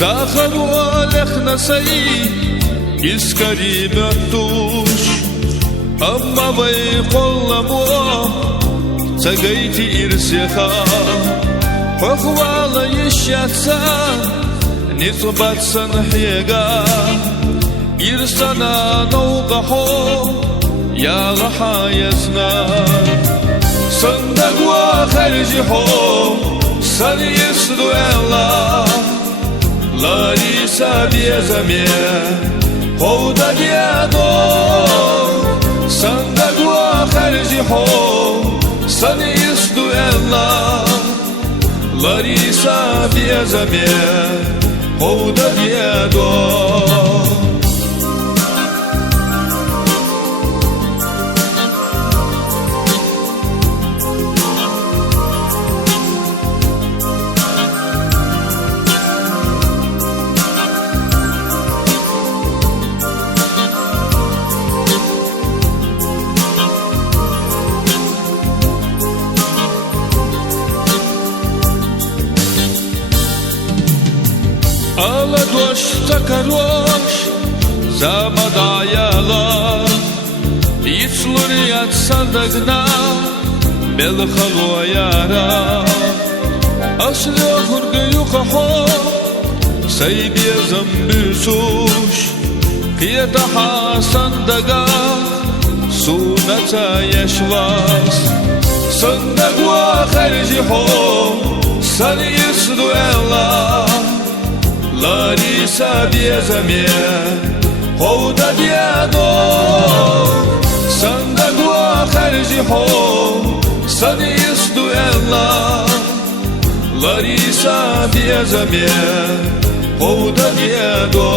دخلوا لخنسي إسكري بتوش أما بيقول مو تجيتي إرسخا حخوال يشيتسان نصبت سنحيقا إرسنا نوقحو يا غحا يزنا صندقوا خرجحو سن يسدو الله Larisa biezamie Hoda diado Sanda gua kharji ho Sani isdu ella Larisa biezamie Hoda diado Ala doş takaroş Zamada yala Yitlur yatsan dagna Belkhalo yara Asli hurdu yukaho Saybiye zambüsuş Kıyata hasan daga Sunata yaşvas Sandagwa kharji ho Sani yisdu Allah Larisa biezamie Hoda diado Sandagua kharji ho Sani isdu ella Larisa biezamie Hoda diado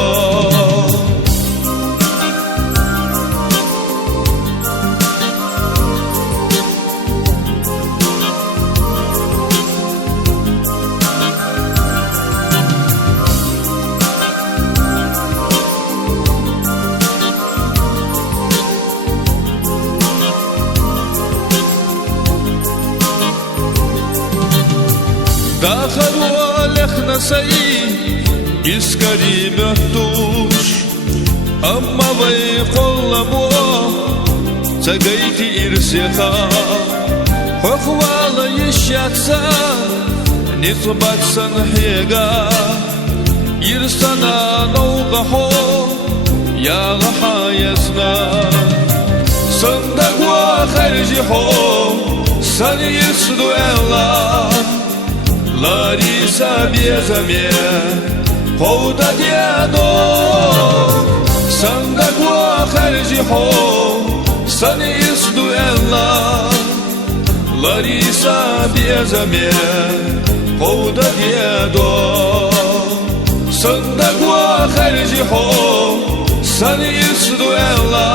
دخلوا لخنسي إسكري بتوش أما بيقول مو تجيتي إرسخا حخوال يشيتسان نصبت سنحيقا إرسنا نوقحو يا غحا يزنا صندقوا خرجي حو سني يسدو الله Larisa biezamie Hoda diado Sandagua kharji ho Sani isdu ella Larisa biezamie Hoda diado Sandagua kharji ho Sani isdu ella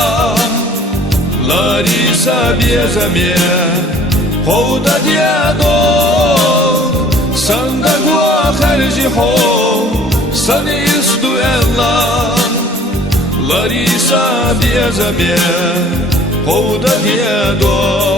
Larisa biezamie Hoda diado Sandagua kharji ho Sani isdu ella Larisa biezamie Hoda diado